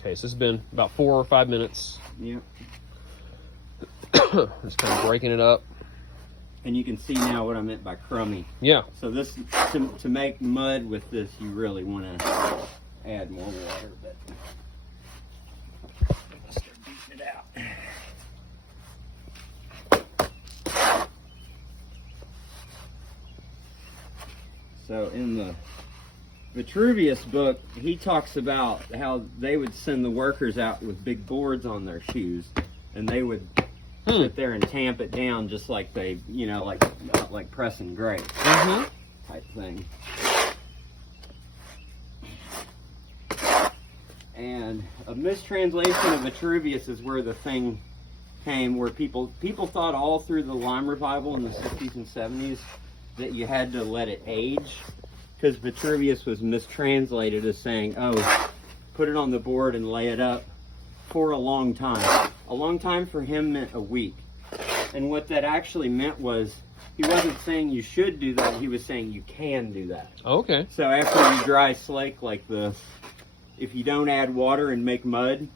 Okay, so it's been about 4 or 5 minutes. Yep. Just kind of breaking it up. And you can see now what I meant by crummy. Yeah. So this, to make mud with this, you really want to add more water, but let's start beating it out. So in the Vitruvius book, he talks about how they would send the workers out with big boards on their shoes, and they would sit there and tamp it down just like they, you know, like pressing grapes type thing. And a mistranslation of Vitruvius is where the thing came, where people thought all through the lime revival in the 60s and 70s that you had to let it age, because Vitruvius was mistranslated as saying, oh, put it on the board and lay it up for a long time. A long time for him meant a week. And what that actually meant was, he wasn't saying you should do that, he was saying you can do that. Okay. So after you dry slake like this, if you don't add water and make mud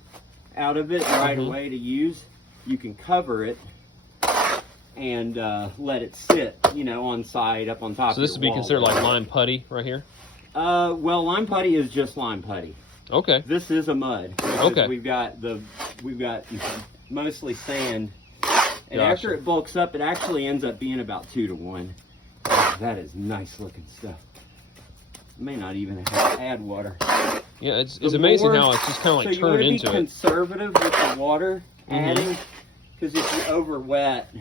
out of it right away to use, you can cover it and let it sit, you know, on side up on top of So this your would be wall. considered like lime putty right here? Well, lime putty is just lime putty. Okay. This is a mud. Okay. We've got mostly sand, and Gotcha. after it bulks up, it actually ends up being about 2 to 1. That is nice looking stuff. May not even have to add water. Yeah, it's amazing how it's just kind of like turned into So you want to be conservative with the water adding, because if you over wet,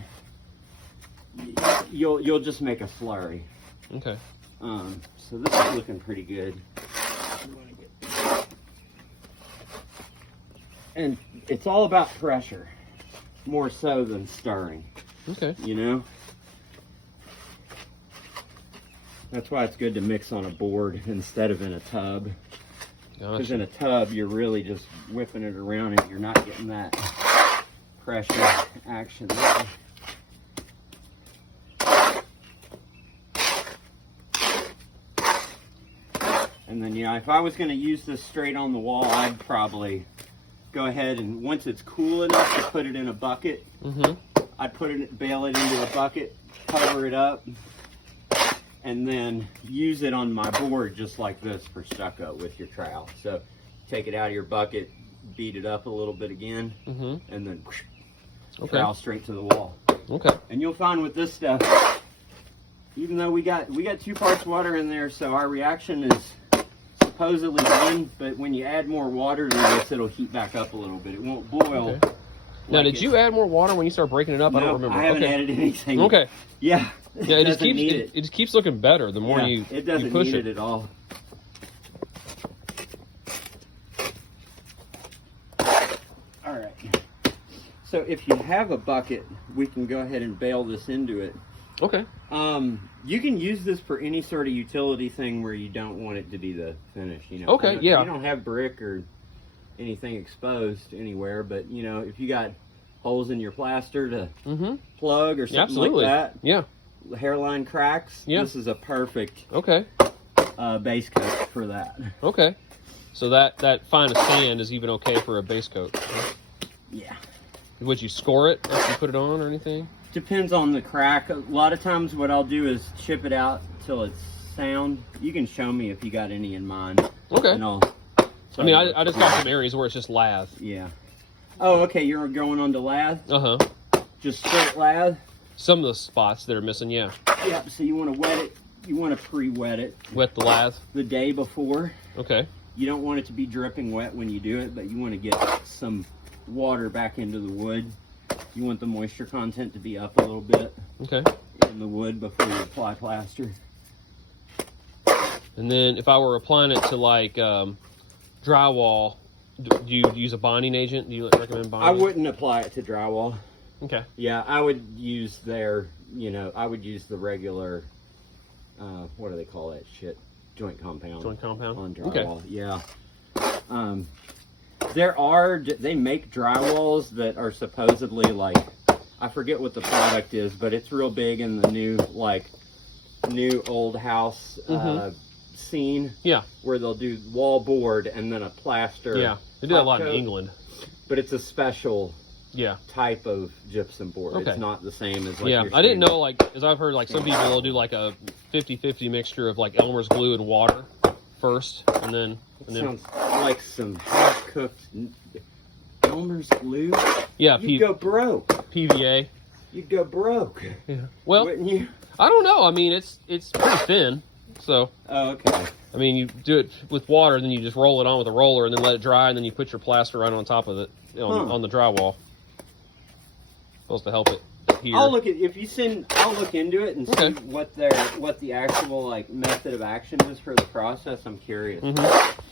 you'll just make a slurry. Okay. So this is looking pretty good. And it's all about pressure, more so than stirring. Okay. You know? That's why it's good to mix on a board instead of in a tub. Because Gotcha. in a tub, you're really just whipping it around and you're not getting that pressure action there. And then, you know, if I was going to use this straight on the wall, I'd probably go ahead and, once it's cool enough to put it in a bucket, I'd bail it into a bucket, cover it up, and then use it on my board just like this for stucco with your trowel. So take it out of your bucket, beat it up a little bit again, and then trowel straight to the wall. Okay. And you'll find with this stuff, even though we got 2 parts water in there, so our reaction is supposedly done, but when you add more water to this, it'll heat back up a little bit. It won't boil. Okay. Now, did you add more water when you started breaking it up? No, I don't remember. I haven't added anything. Okay. Yeah. Yeah, it just keeps looking better the more you it doesn't push need it. it at all. All right. So if you have a bucket, we can go ahead and bail this into it. Okay. You can use this for any sort of utility thing where you don't want it to be the finish. You know. Okay. Yeah. You don't have brick or anything exposed anywhere, but you know, if you got holes in your plaster to plug or something like that. Yeah. Hairline cracks. Yeah. This is a perfect base coat for that. Okay. So that finest sand is even okay for a base coat. Yeah. Would you score it after you put it on or anything? Depends on the crack. A lot of times what I'll do is chip it out till it's sound. You can show me if you got any in mind. Okay. And I mean, I just got some areas where it's just lath. Yeah. Oh, okay. You're going on to lath? Uh-huh. Just straight lath? Some of the spots that are missing, yeah. Yep. So you want to wet it. You want to pre-wet it. Wet the lath? The day before. Okay. You don't want it to be dripping wet when you do it, but you want to get some water back into the wood. You want the moisture content to be up a little bit in the wood before you apply plaster. And then if I were applying it to like drywall, do you use a bonding agent? Do you recommend bonding? I wouldn't apply it to drywall. Okay. Yeah, I would use I would use the regular, what do they call that shit? Joint compound. Joint compound? On drywall, yeah. They make drywalls that are supposedly like, I forget what the product is, but it's real big in the new old house seen. Yeah. Where they'll do wall board and then a plaster. Yeah. They do that a lot in coat, England. But it's a special Yeah. type of gypsum board. Okay. It's not the same as like Yeah. your I didn't standard- know, like, as I've heard, like, some people will do like a 50-50 mixture of like Elmer's glue and water first, and then. Sounds like some half-cooked Elmer's glue. Yeah. You'd go broke. PVA. You'd go broke. Yeah. Well, Wouldn't you? I don't know. I mean, it's pretty thin, so. Oh, okay. I mean, you do it with water, then you just roll it on with a roller, and then let it dry, and then you put your plaster right on top of it on the drywall. Supposed to help it adhere. I'll look into it and see Okay. what the actual like method of action is for the process. I'm curious. Mm-hmm.